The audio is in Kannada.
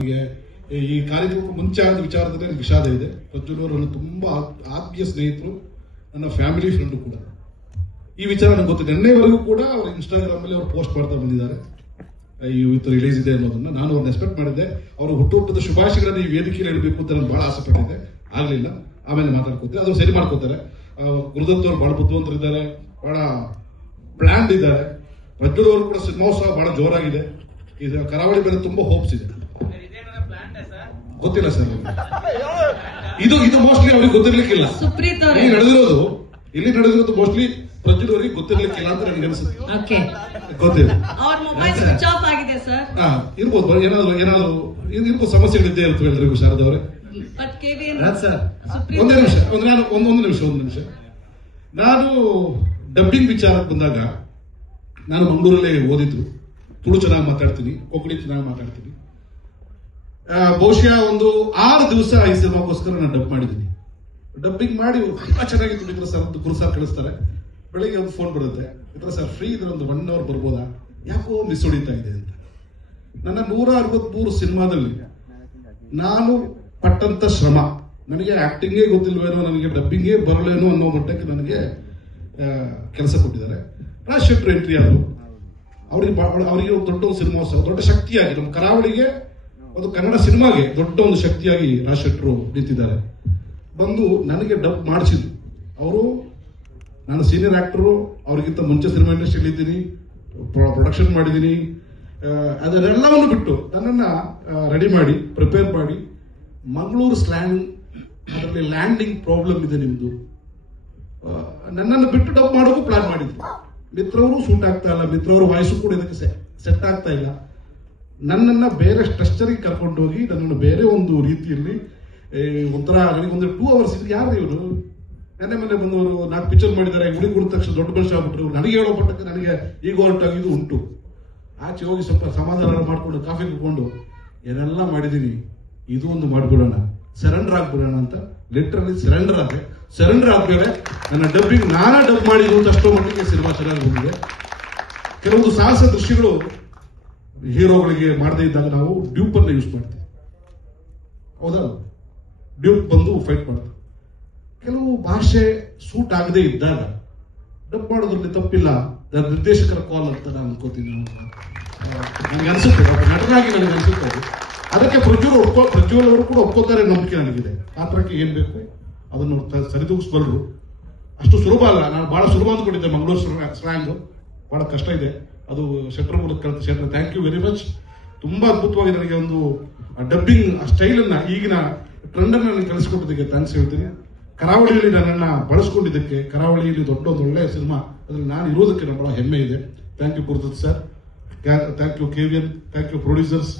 ಈ ಕಾರ್ಯಕ್ರಮಕ್ಕೆ ಮುಂಚೆ ಆದ ವಿಚಾರದಲ್ಲಿ ನನಗೆ ವಿಷಾದ ಇದೆ. ಪ್ರಜ್ವಲ್ ಅವರು ನನ್ನ ತುಂಬಾ ಆತ್ಮೀಯ ಸ್ನೇಹಿತರು, ನನ್ನ ಫ್ಯಾಮಿಲಿ ಫ್ರೆಂಡ್ ಕೂಡ. ಈ ವಿಚಾರ ನನಗೆ ಗೊತ್ತಿದೆ. ನಿನ್ನೆವರೆಗೂ ಕೂಡ ಅವರು ಇನ್ಸ್ಟಾಗ್ರಾಮ್ ಅಲ್ಲಿ ಅವರು ಪೋಸ್ಟ್ ಮಾಡ್ತಾ ಬಂದಿದ್ದಾರೆ ಇವತ್ತು ರಿಲೀಸ್ ಇದೆ ಅನ್ನೋದನ್ನ. ನಾನು ಅವ್ರನ್ನ ಎಕ್ಸ್ಪೆಕ್ಟ್ ಮಾಡಿದ್ದೆ. ಅವರು ಹುಟ್ಟುಹಬ್ಬದ ಶುಭಾಶಯಗಳನ್ನು ಈ ವೇದಿಕೆಯಲ್ಲಿ ಇಡಬೇಕು ಅಂತ ನಾನು ಬಹಳ ಆಸೆ ಪಟ್ಟಿದ್ದೆ. ಆಗ್ಲಿಲ್ಲ, ಆಮೇಲೆ ಮಾತಾಡ್ಕೋತಾರೆ, ಅದನ್ನು ಸರಿ ಮಾಡ್ಕೋತಾರೆ. ಗುರುದತ್ ಅವರು ಬಹಳ ಬುದ್ಧಿವಂತರಿದ್ದಾರೆ, ಬಹಳ ಪ್ಲಾನ್ಡ್ ಇದ್ದಾರೆ. ಪ್ರಜ್ವಲ್ ಅವರು ಕೂಡ ಸಿನಿಮೋತ್ಸವ ಬಹಳ ಜೋರಾಗಿದೆ. ಇದು ಕರಾವಳಿ ಮೇಲೆ ತುಂಬಾ ಹೋಪ್ಸ್ ಇದೆ. ಗೊತ್ತಿಲ್ಲ ಸರ್, ಇದು ಮೋಸ್ಟ್ಲಿ ಅವ್ರಿಗೆ ಗೊತ್ತಿರ್ಲಿಕ್ಕಿಲ್ಲ. ಇಲ್ಲಿ ನಡೆದಿರೋದು ಮೋಸ್ಟ್ಲಿ ಪ್ರಜ್ವಲ್ ಅವರಿಗೆ ಗೊತ್ತಿರ್ಲಿಕ್ಕಿಲ್ಲ ಅಂತ ನನಗೆ ಅನಿಸುತ್ತೆ. ಗೊತ್ತಿಲ್ಲ, ಇರ್ಬೋದು, ಏನಾದ್ರು ಸಮಸ್ಯೆಗಳಿದ್ದೇ ಇರ್ತವೆ ಎಲ್ರಿಗೂ. ಶಾರದವ್ರೆ, ಒಂದು ನಿಮಿಷ. ನಾನು ಡಬ್ಬಿಂಗ್ ವಿಚಾರಕ್ಕೆ ಬಂದಾಗ ನಾನು ಮಂಗಳೂರಲ್ಲೇ ಓದಿದ್ರು. ತುಳು ಚೆನ್ನಾಗಿ ಮಾತಾಡ್ತೀನಿ, ಕೊಕ್ಕಡಿ ಚೆನ್ನಾಗಿ ಮಾತಾಡ್ತೀನಿ. ಬಹುಶಃ ಒಂದು 6 ದಿವಸ ಈ ಸಿನಿಮಾಗೋಸ್ಕರ ನಾನು ಡಬ್ ಮಾಡಿದ್ದೀನಿ. ಡಬ್ಬಿಂಗ್ ಮಾಡಿ ತುಂಬಾ ಚೆನ್ನಾಗಿತ್ತು. ಮಿತ್ರ ಸರ್ ಅಂತ ಗುರು ಸರ್ ಕಳಿಸ್ತಾರೆ. ಬೆಳಿಗ್ಗೆ ಒಂದು ಫೋನ್ ಬರುತ್ತೆ, ಮಿತ್ರ ಸರ್ ಫ್ರೀ ಇದ್ರೆ ಒಂದು 1 hour ಬರ್ಬೋದಾ, ಯಾಕೋ ಮಿಸ್ ಹೊಡಿತಾ ಇದೆ ಅಂತ. ನನ್ನ 163 ಸಿನಿಮಾದಲ್ಲಿ ನಾನು ಪಟ್ಟಂತ ಶ್ರಮ, ನನಗೆ ಆಕ್ಟಿಂಗೇ ಗೊತ್ತಿಲ್ವೇನೋ, ನನಗೆ ಡಬ್ಬಿಂಗೇ ಬರಲೇನೋ ಅನ್ನೋ ಮಟ್ಟಕ್ಕೆ ನನಗೆ ಕೆಲಸ ಕೊಟ್ಟಿದ್ದಾರೆ. ರಾಜ್ ಶೆಟ್ರು ಎಂಟ್ರಿ ಆದರು. ಅವರಿಗೆ ದೊಡ್ಡ ಒಂದು ಸಿನಿಮೋತ್ಸವ, ದೊಡ್ಡ ಶಕ್ತಿಯಾಗಿ ನಮ್ಮ ಕರಾವಳಿಗೆ, ಒಂದು ಕನ್ನಡ ಸಿನಿಮಾಗೆ ದೊಡ್ಡ ಒಂದು ಶಕ್ತಿಯಾಗಿ ರಾಜ್ ಶೆಟ್ರು ನಿಂತಿದ್ದಾರೆ. ಬಂದು ನನಗೆ ಡಬ್ ಮಾಡಿಸಿದ್ರು ಅವರು. ನಾನು ಸೀನಿಯರ್ ಆಕ್ಟರು, ಅವ್ರಿಗಿಂತ ಮುಂಚೆ ಸಿನಿಮಾ ಇಂಡಸ್ಟ್ರಿಯಲ್ಲಿ ಇದ್ದೀನಿ, ಪ್ರೊಡಕ್ಷನ್ ಮಾಡಿದ್ದೀನಿ. ಅದನ್ನೆಲ್ಲವನ್ನು ಬಿಟ್ಟು ನನ್ನನ್ನ ರೆಡಿ ಮಾಡಿ, ಪ್ರಿಪೇರ್ ಮಾಡಿ, ಮಂಗಳೂರು ಸ್ಲ್ಯಾಂಗ್, ಅದರಲ್ಲಿ ಲ್ಯಾಂಡಿಂಗ್ ಪ್ರಾಬ್ಲಮ್ ಇದೆ ನಿಮ್ದು, ನನ್ನನ್ನು ಬಿಟ್ಟು ಡಬ್ ಮಾಡೋಕ್ಕೂ ಪ್ಲಾನ್ ಮಾಡಿದ್ರು. ಮಿತ್ರವರು ಸೂಟ್ ಆಗ್ತಾ ಇಲ್ಲ, ಮಿತ್ರವರು ವಾಯ್ಸು ಕೂಡ ಇದಕ್ಕೆ ಸೆಟ್ ಆಗ್ತಾ ಇಲ್ಲ. ನನ್ನನ್ನ ಬೇರೆ ಸ್ಟ್ರಕ್ಚರಿಗೆ ಕರ್ಕೊಂಡು ಹೋಗಿ ನನ್ನನ್ನು ಬೇರೆ ಒಂದು ರೀತಿಯಲ್ಲಿ ಒಂಥರ ನನಗೆ ಒಂದು 2 hours ಇದು ಯಾರು ಇವರು, ನೆನ್ನೆ ಮನೆ ಬಂದವರು 4 ಪಿಕ್ಚರ್ ಮಾಡಿದ್ದಾರೆ, ಗುಡಿ ಗುಡಿದ ತಕ್ಷಣ ದೊಡ್ಡ ಮನುಷ್ಯ ಆಗ್ಬಿಟ್ರು. ನನಗೆ ಹೇಳೋ ಪಟ್ಟಕ್ಕೆ ನನಗೆ ಈಗ ಹೊರಟಾಗಿದ್ದು ಉಂಟು. ಆಚೆ ಹೋಗಿ ಸ್ವಲ್ಪ ಸಮಾಧಾನ ಮಾಡಿಕೊಂಡು ಕಾಫಿ ಕುತ್ಕೊಂಡು ಏನೆಲ್ಲ ಮಾಡಿದ್ದೀನಿ, ಇದು ಒಂದು ಮಾಡಿಬಿಡೋಣ, ಸರೆಂಡರ್ ಆಗ್ಬಿಡೋಣ ಅಂತ ಲಿಟ್ರಲಿ ಸರೆಂಡರ್ ಆದ್ಮೇಲೆ ನನ್ನ ಡಬ್ಬಿಂಗ್ ನಾನಾ ಡಬ್ ಮಾಡಿದ್ದು ಅಷ್ಟೋ ಮಟ್ಟಿಗೆ ಸಿನಿಮಾ ಚೆನ್ನಾಗಿ ಬಂದಿದೆ. ಕೆಲವೊಂದು ಸಾಹಸ ದೃಶ್ಯಗಳು ಹೀರೋಗಳಿಗೆ ಮಾಡದೇ ಇದ್ದಾಗ ನಾವು ಡ್ಯೂಪ್ ಅನ್ನ ಯೂಸ್ ಮಾಡ್ತೀವಿ, ಹೌದಾ? ಡ್ಯೂಪ್ ಬಂದು ಫೈಟ್ ಮಾಡ್ತೀವಿ. ಕೆಲವು ಭಾಷೆ ಸೂಟ್ ಆಗದೆ ಇದ್ದಾಗ ಡಬ್ ಮಾಡೋದ್ರಲ್ಲಿ ತಪ್ಪಿಲ್ಲ, ನಿರ್ದೇಶಕರ ಕಾಲ್ ಅಂತ ನಾನು ಅನ್ಕೋತೀನಿ. ನನಗೆ ಅನ್ಸುತ್ತೆ, ನಟನಾಗಿ ನನಗೆ ಅನ್ಸುತ್ತೆ. ಅದಕ್ಕೆ ಪ್ರಜ್ವಲ್ ಅವರು ಕೂಡ ಒಪ್ಕೋತಾರೆ ನಂಬಿಕೆ ನನಗಿದೆ. ಪಾತ್ರಕ್ಕೆ ಏನ್ ಬೇಕು ಅದನ್ನು ಸರಿದೂಗಿಸಬಲ್ಲರು. ಅಷ್ಟು ಸುಲಭ ಅಲ್ಲ. ನಾನು ಬಹಳ ಸುಲಭ ಅಂದ್ಕೊಂಡಿದ್ದೆ. ಮಂಗಳೂರು ಸ್ಲ್ಯಾಂಗ್ ಬಹಳ ಕಷ್ಟ ಇದೆ. ಅದು ಶೆಟ್ರ್ ಮೂಲಕ ಕಲಿತ ಶೆಟ್ರ್, ಥ್ಯಾಂಕ್ ಯು ವೆರಿ ಮಚ್. ತುಂಬಾ ಅದ್ಭುತವಾಗಿ ನನಗೆ ಒಂದು ಡಬ್ಬಿಂಗ್ ಸ್ಟೈಲ್ ಅನ್ನ, ಈಗಿನ ಟ್ರೆಂಡ್ ಅನ್ನ ನನಗೆ ಕಲಿಸ್ಕೊಟ್ಟಿದ್ದಕ್ಕೆ ಥ್ಯಾಂಕ್ಸ್ ಹೇಳ್ತೀನಿ. ಕರಾವಳಿಯಲ್ಲಿ ನನ್ನನ್ನ ಬಳಸ್ಕೊಂಡಿದ್ದಕ್ಕೆ, ಕರಾವಳಿಯಲ್ಲಿ ದೊಡ್ಡ ಒಂದು ಒಳ್ಳೆಯ ಸಿನಿಮಾ ಅದ್ರಲ್ಲಿ ನಾನು ಇರೋದಕ್ಕೆ ಬಹಳ ಹೆಮ್ಮೆ ಇದೆ. Thank you Gurudatt sir, thank you KVN, thank you producers.